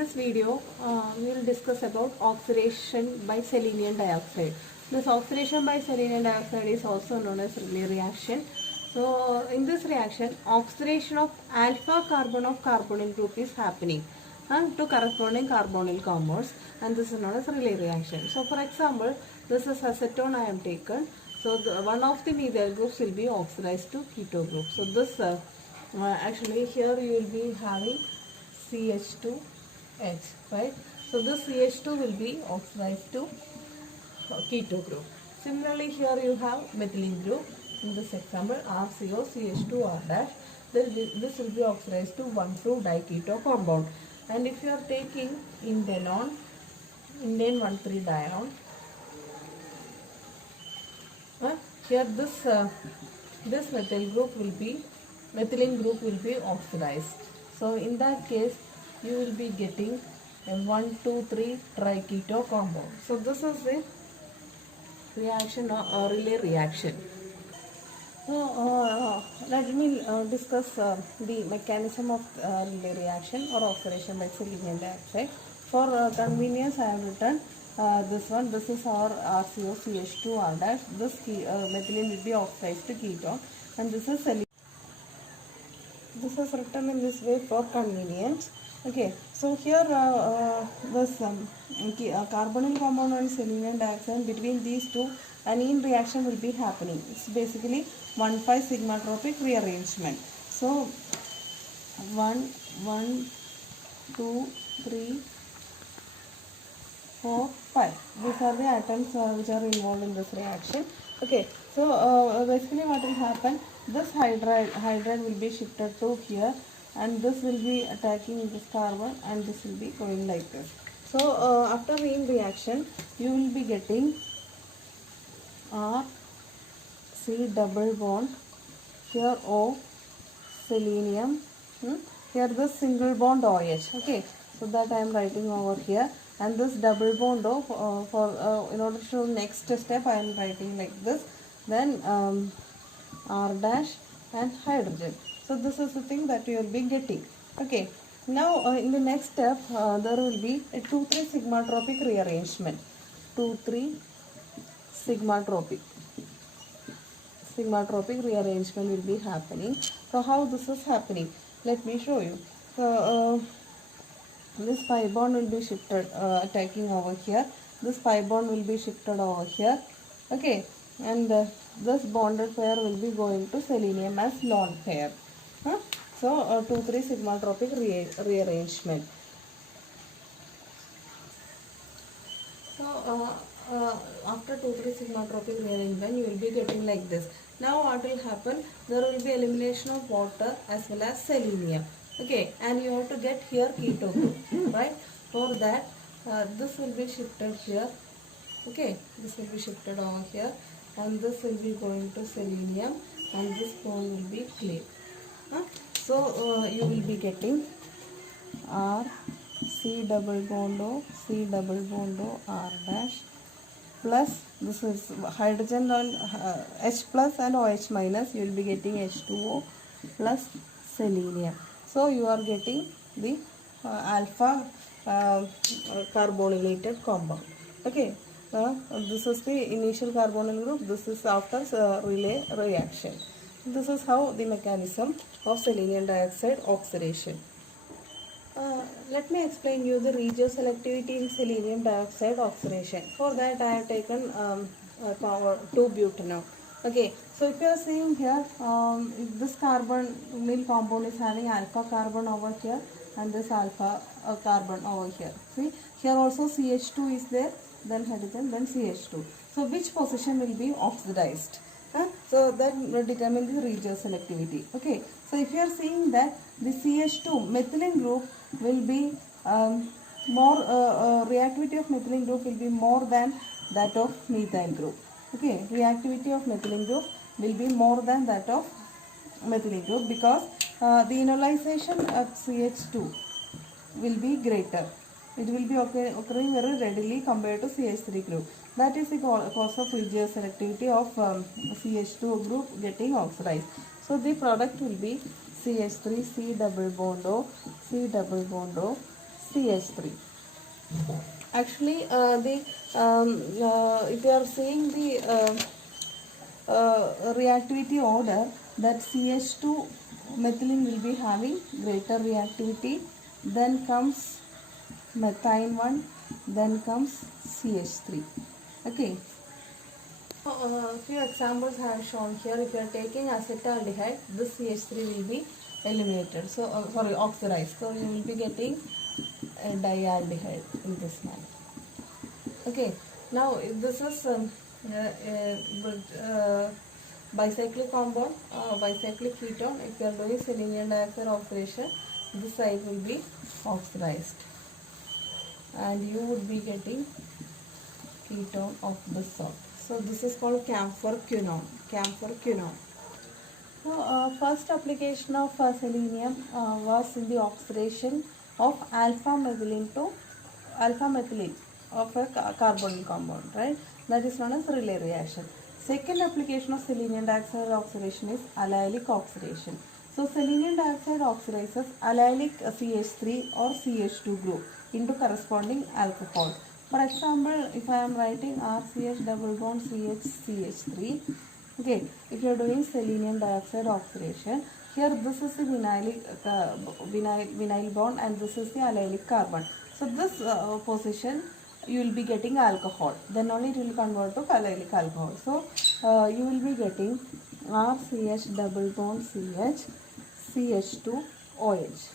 this video, we will discuss about oxidation by selenium dioxide. This oxidation by selenium dioxide is also known as Rayleigh reaction. So, in this reaction, oxidation of alpha carbon of carbonyl group is happening to corresponding carbonyl compounds, and this is known as Rayleigh reaction. So, for example, this is acetone I am taken. So, one of the methyl groups will be oxidized to keto group. So, this actually here you will be having CH2H, right? So this CH2 will be oxidized to keto group. Similarly, here you have methylene group. In this example, RCO CH2R dash. Then this will be oxidized to 1,2-diketo compound. And if you are taking indenone, indane 1,3-dione, here this methyl group will be methylene group will be oxidized. So in that case, you will be getting a 1,2,3-triketo compound. So this is the reaction or Rayleigh reaction. So let me discuss the mechanism of Rayleigh reaction or oxidation by selenium dioxide. For convenience, I have written this one. This is our RCO CH2R dash. This methylene will be oxidized to ketone, and this is selenium. This is written in this way for convenience. Okay, so here this carbonyl compound and selenium dioxide, between these two anion reaction will be happening. It's basically 1,5 sigmatropic rearrangement. So 1, 2, 3, 4, 5. These are the atoms which are involved in this reaction. Okay, so basically what will happen, this hydride will be shifted to here, and this will be attacking this carbon, and this will be going like this. So after anion reaction, you will be getting R, C double bond, here O, selenium, here this single bond OH. Okay, so that I am writing over here. And this double bond O, in order to show next step, I am writing like this. Then R dash and hydrogen. So this is the thing that you will be getting. Okay. Now in the next step, there will be a 2,3 sigmatropic rearrangement. 2,3 sigmatropic rearrangement will be happening. So how this is happening? Let me show you. So this pi bond will be shifted, attacking over here. This pi bond will be shifted over here. Okay, and this bonded pair will be going to selenium as lone pair. So 2,3 sigmatropic rearrangement. So after 2,3 sigmatropic rearrangement, you will be getting like this. Now what will happen? There will be elimination of water as well as selenium. Okay, and you have to get here keto group, right? For that, this will be shifted here. Okay, this will be shifted over here, and this will be going to selenium, and this bond will be clear. So you will be getting R, C double bond O, C double bond O, R dash, plus this is hydrogen on H plus and OH minus. You will be getting H2O plus selenium. So you are getting the alpha carbonylated compound. Okay, this is the initial carbonyl group. This is after Rayleigh reaction. This is how the mechanism of selenium dioxide oxidation. Let me explain you the regioselectivity in selenium dioxide oxidation. For that, I have taken 2-butanol. Okay, so if you are seeing here, if this carbonyl compound is having alpha carbon over here and this alpha carbon over here. See, here also CH2 is there, then hydrogen, then CH2. So which position will be oxidized? So that will determine the regioselectivity. Okay, so if you are seeing that the CH2 methylene group will be reactivity of methylene group will be more than that of methyl group. Okay, reactivity of methylene group will be more than that of methylene group because the enolization of CH2 will be greater. It will be occurring very readily compared to CH3 group. That is the cause of regioselectivity of CH2 group getting oxidized. So the product will be CH3, C double bond O, C double bond O, CH3. Actually, if you are seeing the reactivity order, that CH2 methylene will be having greater reactivity, then comes methine 1, then comes CH3. Okay. Few examples I have shown here. If you are taking acetaldehyde, this CH3 will be eliminated. So, oxidized. So, you will be getting a dialdehyde in this manner. Okay. Now, if this is bicyclic compound, bicyclic ketone. If you are doing selenium dioxide oxidation, this side will be oxidized, and you would be getting ketone of this sort. So this is called camphor quinone. Camphor quinone. So first application of selenium was in the oxidation of alpha methylene to alpha methylene of a carbonyl compound, right? That is known as relay reaction. Second application of selenium dioxide oxidation is allylic oxidation. So selenium dioxide oxidizes allylic CH3 or CH2 group into corresponding alcohol. For example, if I am writing RCH double bond CH3, okay, if you are doing selenium dioxide oxidation, here this is the vinyl bond and this is the allylic carbon. So this position you will be getting alcohol, then only it will convert to allylic alcohol. So you will be getting RCH double bond CH CH2 OH.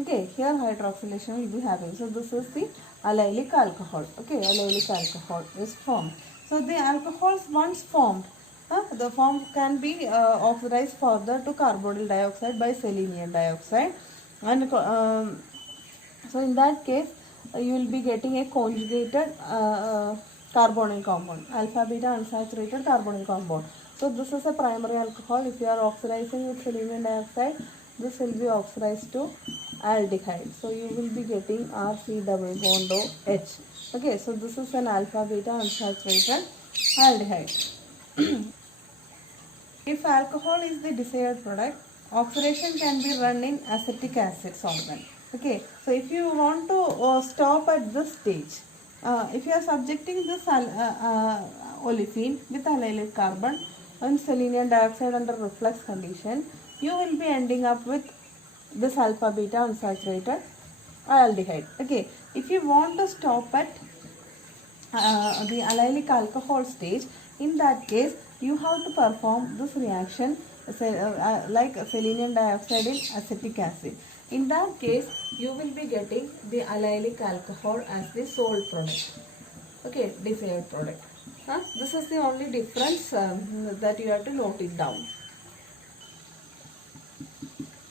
Okay, here hydroxylation will be happening. So this is the allylic alcohol. Okay, allylic alcohol is formed. So the alcohols once formed, the form can be oxidized further to carbonyl dioxide by selenium dioxide, and so in that case you will be getting a conjugated carbonyl compound, alpha beta unsaturated carbonyl compound. So this is a primary alcohol. If you are oxidizing with selenium dioxide, this will be oxidized to aldehyde. So you will be getting RC double bond OH. Okay, so this is an alpha beta unsaturated aldehyde. If alcohol is the desired product, oxidation can be run in acetic acid solvent. Okay, so if you want to stop at this stage, if you are subjecting this olefin with allylic carbon and selenium dioxide under reflux condition, you will be ending up with this alpha beta unsaturated aldehyde. Okay, if you want to stop at the allylic alcohol stage, in that case you have to perform this reaction like selenium dioxide in acetic acid. In that case you will be getting the allylic alcohol as the sole product. Okay, desired product. This is the only difference that you have to note it down.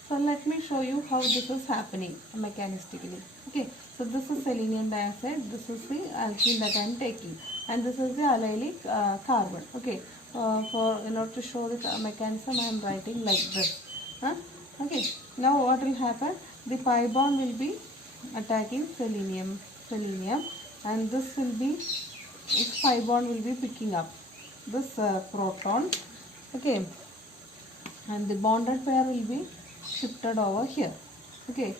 So let me show you how this is happening mechanistically. Okay, so this is selenium dioxide, this is the alkene that I am taking, and this is the allylic carbon. Okay, in order to show the mechanism, I am writing like this. Okay, now what will happen? The pi bond will be attacking selenium, and this will be, its pi bond will be picking up this proton. Okay, and the bonded pair will be shifted over here. Okay,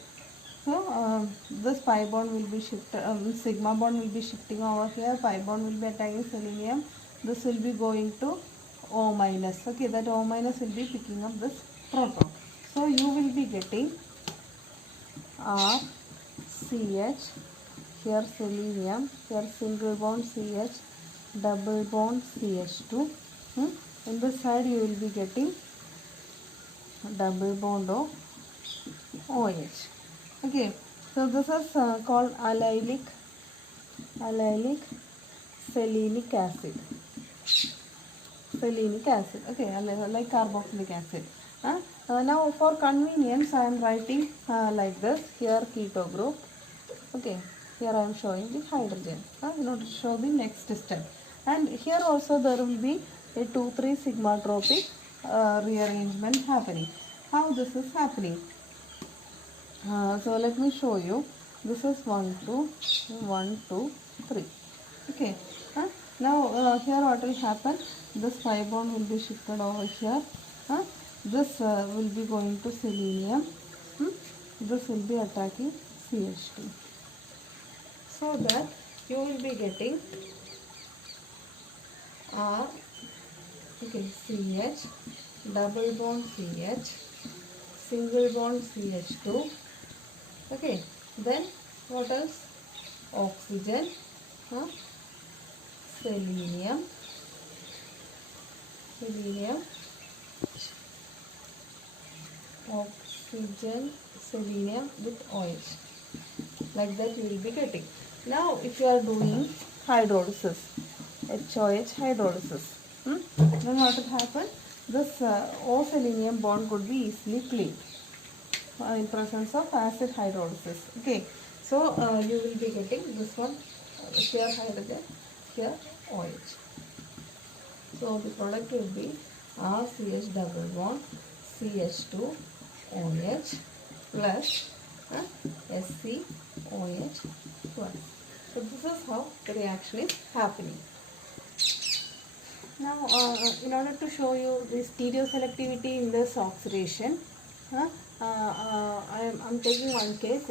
so this pi bond will be shifted, sigma bond will be shifting over here, pi bond will be attacking selenium, this will be going to O minus. Okay, that O minus will be picking up this proton. So you will be getting R, CH, here selenium, here single bond CH, double bond CH2. In this side you will be getting double bond of OH. Okay, so this is called allylic selenic acid. Okay, like carboxylic acid. Now for convenience I am writing like this. Here keto group. Okay, here I am showing the hydrogen in order to show the next step. And here also there will be a 2,3 sigma tropic rearrangement happening. How this is happening? So let me show you. This is 1, 2, 3. Okay. Now here what will happen? This pi bond will be shifted over here. This will be going to selenium. This will be attacking CH2. So that you will be getting R, okay, CH, double bond CH, single bond CH2, okay, then what else? Oxygen, huh? Selenium, oxygen, selenium with OH. Like that you will be getting. Now if you are doing hydrolysis, HOH hydrolysis, then what will happen? This O selenium bond could be easily cleaved in presence of acid hydrolysis. Okay, so you will be getting this one, here hydrogen, here OH. So the product will be RCH double bond CH2 OH plus SCOH plus. So this is how the reaction is happening. Now in order to show you the stereoselectivity in this oxidation, I'm taking one case,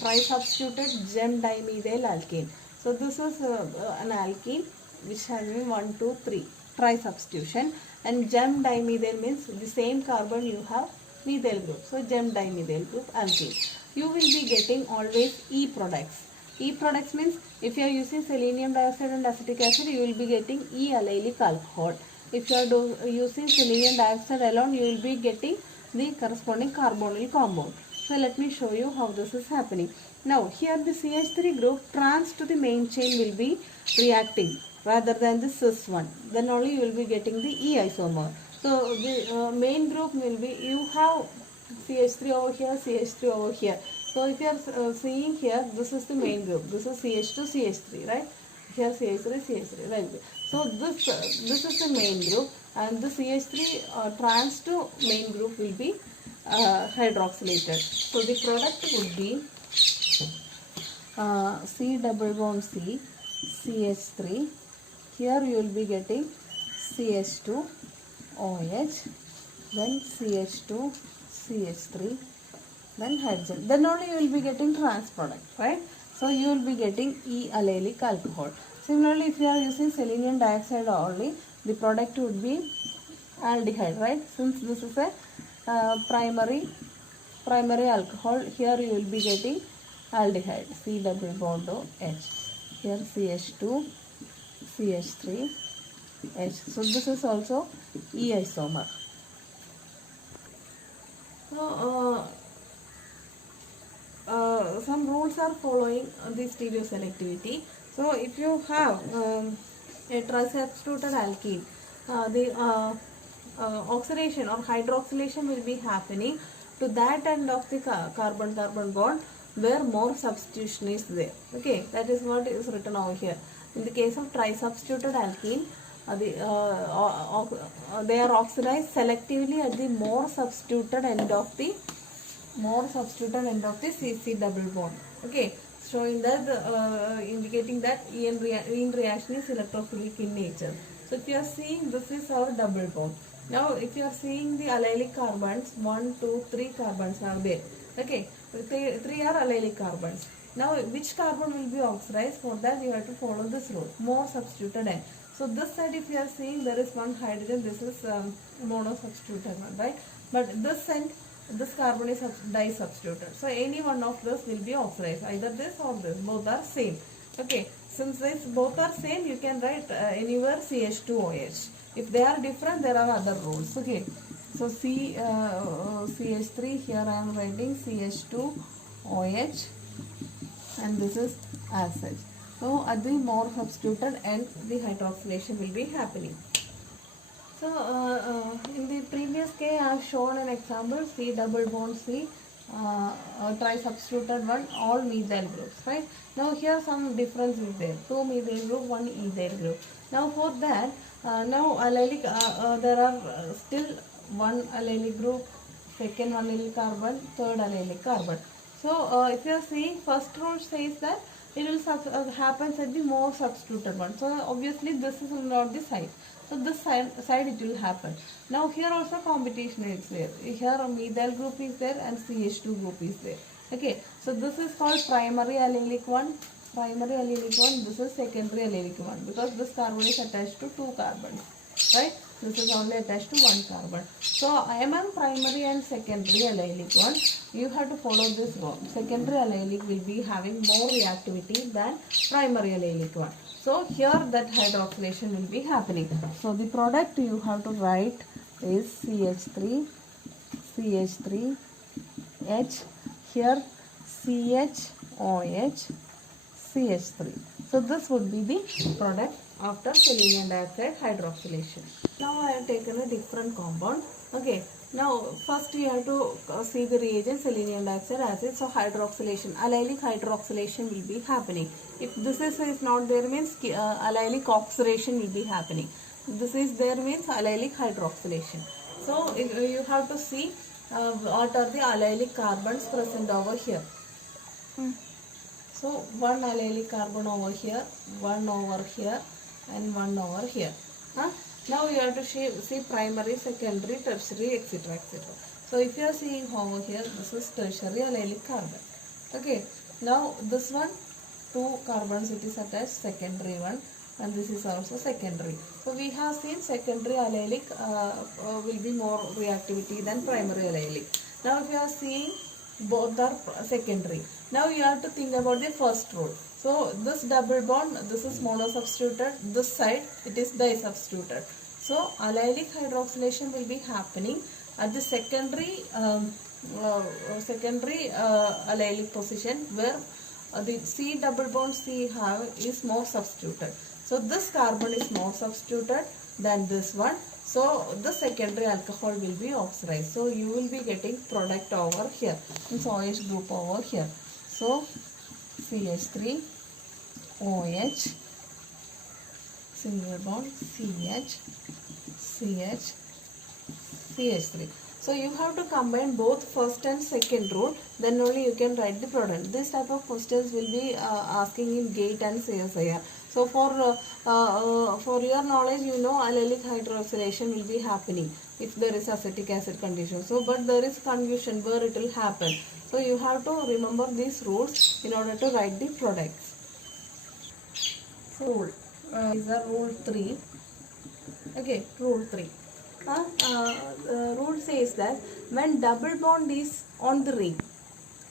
tri-substituted gem dimethyl alkane. So this is an alkene which has been 1, 2, 3 tri-substitution, and gem dimethyl means the same carbon you have methyl group. So gem dimethyl group alkene. You will be getting always E products. E products means if you are using selenium dioxide and acetic acid, you will be getting E allylic alcohol. If you are using selenium dioxide alone, you will be getting the corresponding carbonyl compound. So let me show you how this is happening. Now here the CH3 group trans to the main chain will be reacting rather than the cis one. Then only you will be getting the E isomer. So the main group will be, you have CH3 over here, CH3 over here. So if you are seeing here, this is the main group. This is CH2, CH3, right? Here CH3, CH3, right? So this is the main group, and the CH3 trans to main group will be hydroxylated. So the product would be C double bond C, CH3. Here you will be getting CH2, OH, then CH2, CH3, then hydrogen. Then only you will be getting trans product, right? So you will be getting E allylic alcohol. Similarly, if you are using selenium dioxide only, the product would be aldehyde, right? Since this is a primary alcohol, here you will be getting aldehyde, C double bond O H. Here CH2, CH3, H. So this is also E isomer. So some rules are following the stereoselectivity. So if you have a tri-substituted alkene, the oxidation or hydroxylation will be happening to that end of the carbon-carbon bond where more substitution is there. Okay, that is what is written over here. In the case of tri-substituted alkene, they are oxidized selectively at the more substituted end of the CC double bond. Okay, showing that indicating that EN reaction is electrophilic in nature. So if you are seeing, this is our double bond. Now if you are seeing the allylic carbons, 1, 2, 3 carbons are there. Okay, three are allylic carbons. Now which carbon will be oxidized? For that you have to follow this rule, more substituted end. So this side if you are seeing, there is one hydrogen, this is mono substituted one, right? But this end, this carbon is di-substituted. So any one of this will be oxidized, either this or this, both are same. Okay, since this both are same, you can write anywhere CH2OH. If they are different, there are other rules. Okay, so CH3, here I am writing CH2OH, and this is acid. So at the more substituted end, the hydroxylation will be happening. So in the previous case, I have shown an example, C double bond C, tri-substituted one, all methyl groups, right? Now here some difference is there, 2 methyl group, 1 ethyl group. Now for that, now allylic, there are still 1 allylic group, second allylic carbon, third allylic carbon. So if you are seeing, first rule says that it will happens at the more substituted one. So obviously this is not the side. So this side it will happen. Now here also competition is there. Here a methyl group is there and CH2 group is there. Okay, so this is called primary allylic one. Primary allylic one. This is secondary allylic one because this carbon is attached to two carbons, right? This is only attached to one carbon. So among primary and secondary allylic one, you have to follow this rule. Secondary allylic will be having more reactivity than primary allylic one. So here that hydroxylation will be happening. So the product you have to write is CH3, CH3, H, here CHOH, CH3. So this would be the product after selenium dioxide hydroxylation. Now I have taken a different compound. Okay. Now first you have to see the reagent selenium dioxide acid. So hydroxylation, allylic hydroxylation will be happening. If this is not there means allylic oxidation will be happening. This is there means allylic hydroxylation. So you have to see what are the allylic carbons present over here. So one allylic carbon over here, one over here, and one over here. Now you have to see primary, secondary, tertiary, etc. etc. So if you are seeing over here, this is tertiary allylic carbon. Okay. Now this one, two carbons it is attached, secondary one, and this is also secondary. So we have seen secondary allylic will be more reactivity than primary allylic. Now if you are seeing both are secondary. Now you have to think about the first rule. So this double bond, this is monosubstituted, this side it is disubstituted. So allylic hydroxylation will be happening at the secondary allylic position where the C double bond C have is more substituted. So this carbon is more substituted than this one. So the secondary alcohol will be oxidized. So you will be getting product over here. It's OH group over here. So CH3, OH, single bond, CH, CH, CH3. So you have to combine both first and second rule, then only you can write the product. This type of questions will be asking in GATE and CSIR. So for your knowledge, you know allylic hydroxylation will be happening if there is acetic acid condition. So but there is confusion where it will happen. So you have to remember these rules in order to write the products. Rule is a rule 3. Okay, rule 3. Rule says that when double bond is on the ring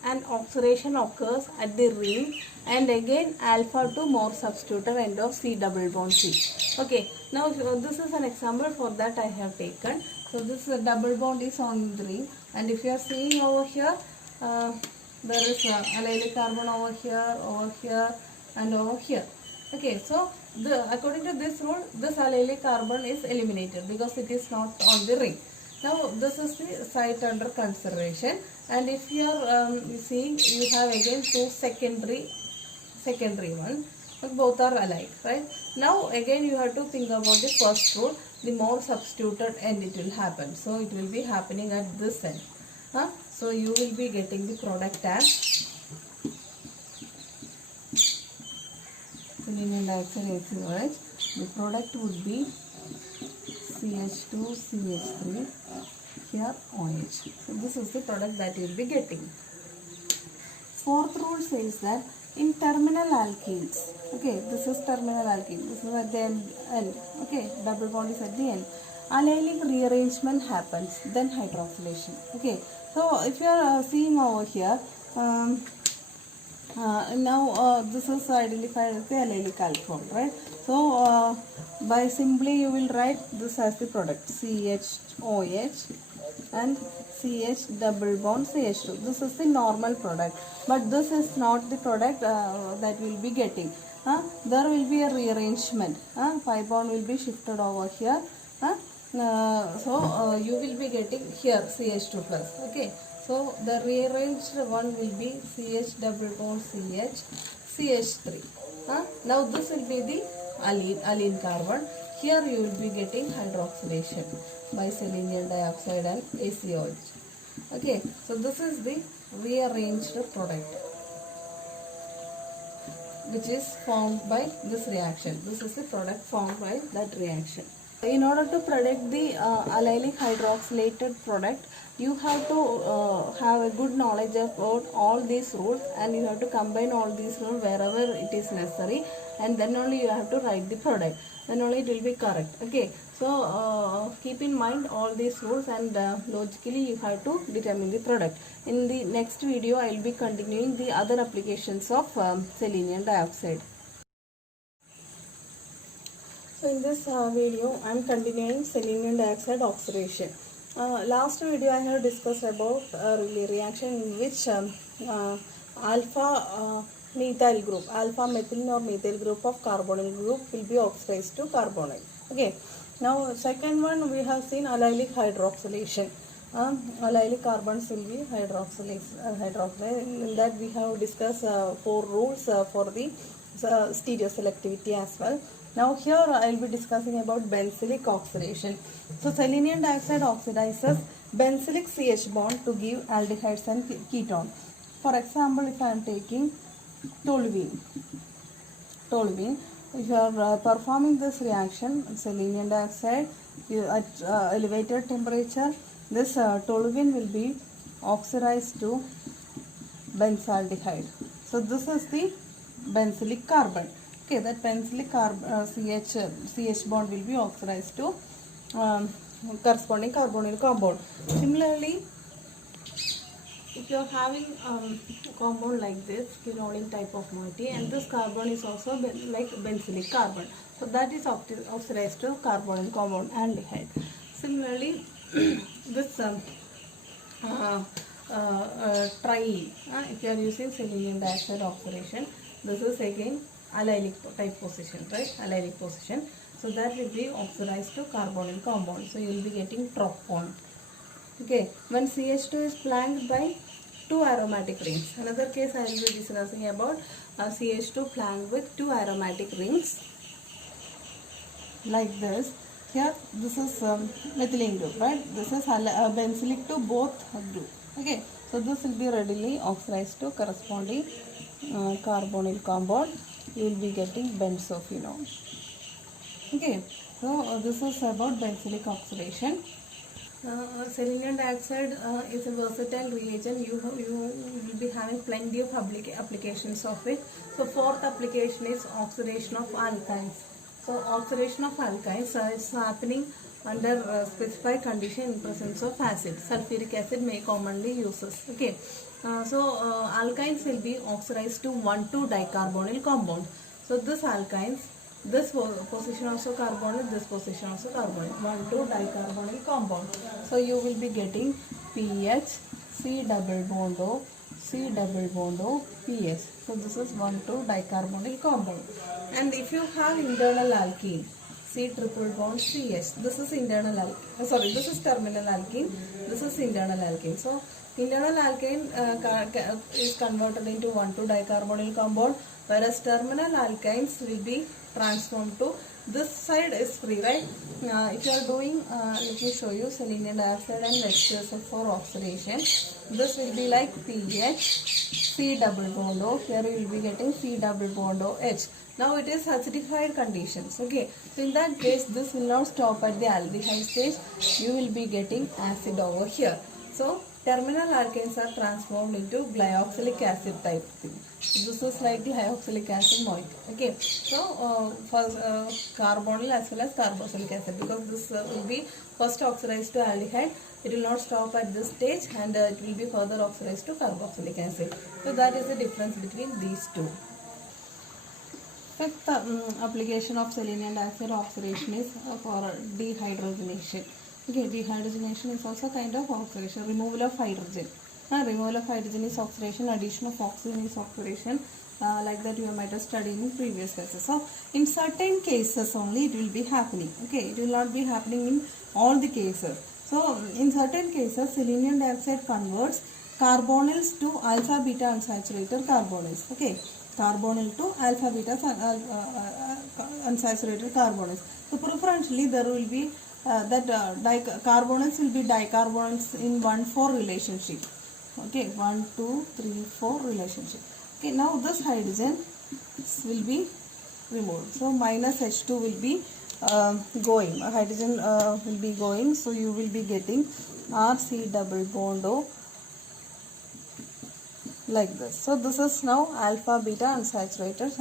and oxidation occurs at the ring and again alpha 2 more substituted end of C double bond C. Okay, now this is an example for that I have taken. So this double bond is on the ring, and if you are seeing over here, there is allylic carbon over here, and over here. Okay, so according to this rule, this allylic carbon is eliminated because it is not on the ring. Now this is the site under consideration, and if you are seeing, you have again two secondary one, but both are alike, right? Now again you have to think about the first rule, the more substituted end it will happen. So it will be happening at this end. So you will be getting the product as selenium dioxide HCOH. The product would be CH2, CH3, here OH. So this is the product that you will be getting. Fourth rule says that in terminal alkenes, okay, this is terminal alkene, this is at the end, okay, double bond is at the end. Allylic rearrangement happens, then hydroxylation. Okay, so if you are seeing over here, now this is identified as the allylic alcohol, right? So by simply you will write this as the product CHOH and CH double bond CH2. This is the normal product, but this is not the product that we will be getting. There will be a rearrangement. Pi bond will be shifted over here. So you will be getting here CH2 plus. Okay. So the rearranged one will be CH double bond CH, CH3. Now this will be the alene carbon. Here you will be getting hydroxylation by selenium dioxide and ACOH. Okay, so this is the rearranged product which is formed by this reaction. This is the product formed by that reaction. In order to product the allylic hydroxylated product, you have to have a good knowledge about all these rules, and you have to combine all these rules wherever it is necessary, and then only you have to write the product, then only it will be correct. Okay, so keep in mind all these rules, and logically you have to determine the product. In the next video I will be continuing the other applications of selenium dioxide. So in this video, I am continuing selenium dioxide oxidation. Last video I have discussed about reaction in which alpha methyl group, alpha methylene or methyl group of carbonyl group will be oxidized to carbonyl. Okay. Now second one we have seen allylic hydroxylation. Allylic carbons will be hydroxylase. In that we have discussed 4 rules for the stereoselectivity as well. Now here I will be discussing about benzylic oxidation. So selenium dioxide oxidizes benzylic CH bond to give aldehydes and ketone. For example, if I am taking toluene, if you are performing this reaction, selenium dioxide at elevated temperature, this toluene will be oxidized to benzaldehyde. So this is the benzylic carbon. Okay, that benzylic CH bond will be oxidized to corresponding carbonyl compound. Similarly, if you are having a compound like this, quinoline type of moiety, and this carbon is also like benzylic carbon, so that is oxidized to carbonyl compound aldehyde. Similarly, this triene, if you are using selenium dioxide oxidation, this is again allylic type position, right? Allylic position. So that will be oxidized to carbonyl compound. So you will be getting tropone. Okay. When CH2 is flanked by 2 aromatic rings. Another case I will be discussing about CH2 flanked with 2 aromatic rings. Like this. Here this is methylene group, right? This is benzylic to both group. Okay. So this will be readily oxidized to corresponding carbonyl compound. You will be getting benzophenone. Okay, so this is about benzylic oxidation. Selenium dioxide is a versatile reagent. You will be having plenty of applications of it. So fourth application is oxidation of alkynes. So oxidation of alkynes is happening under specified condition in presence of acid. Sulfuric acid may commonly uses. Okay. Alkynes will be oxidized to 1,2-dicarbonyl compound. So this alkynes, this position also carbonyl, this position also carbonyl, 1,2-dicarbonyl compound. So you will be getting PH, C double bond O, C double bond O, PH. So this is 1,2-dicarbonyl compound. And if you have internal alkene, C triple bond CH, this is internal alkene. This is terminal alkene. This is internal alkene. So internal alkane is converted into 1,2-dicarbonyl compound, whereas terminal alkynes will be transformed to, this side is free, right? If you are doing, let me show you selenium dioxide and H2SO4 oxidation. This will be like PH, C double bond O. Here you will be getting C double bond O H. Now it is acidified conditions. Okay, so in that case, this will not stop at the aldehyde stage. You will be getting acid over here. So terminal alkanes are transformed into glyoxylic acid type thing. This is like glyoxylic acid moiety. Okay, so for carbonyl as well as carboxylic acid, because this will be first oxidized to aldehyde, it will not stop at this stage, and it will be further oxidized to carboxylic acid. So that is the difference between these two. Fifth application of selenium dioxide oxidation is for dehydrogenation. Okay, dehydrogenation is also kind of oxidation, removal of hydrogen. Removal of hydrogen is oxidation, addition of oxygen is oxidation. Like that you might have studied in previous classes. So in certain cases only it will be happening. Okay, it will not be happening in all the cases. So in certain cases selenium dioxide converts carbonyls to alpha beta unsaturated carbonyls. Okay, carbonyl to alpha beta unsaturated carbonyls. So preferentially there will be carbonyls will be dicarbonyls in 1,4 relationship. Okay, 1, 2, 3, 4 relationship. Okay, now this hydrogen will be removed. So minus H2 will be going. Hydrogen will be going, so you will be getting RC double bond O like this. So this is now alpha beta unsaturated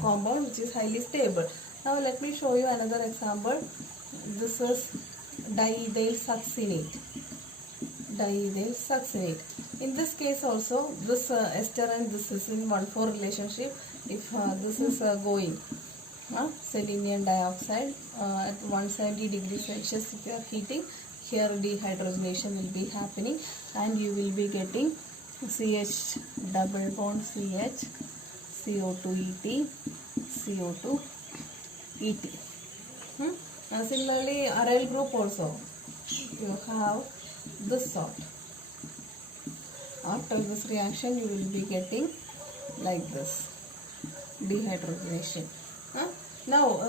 compound, which is highly stable. Now let me show you another example. This is diethyl succinate. Diethyl succinate. In this case also, this ester and this is in 1,4 relationship. If this is going selenium dioxide at 170 degrees Celsius, if you are heating, here dehydrogenation will be happening, and you will be getting CH double bond CH, CO2 ET, CO2 ET. Similarly, aryl group also, you have this sort. After this reaction, you will be getting like this, dehydrogenation. Now,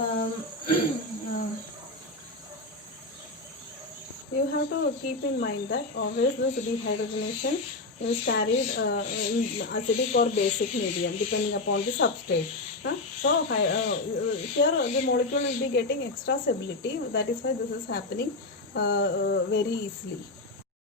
you have to keep in mind that always this dehydrogenation is carried in acidic or basic medium depending upon the substrate. So here the molecule will be getting extra stability. That is why this is happening very easily.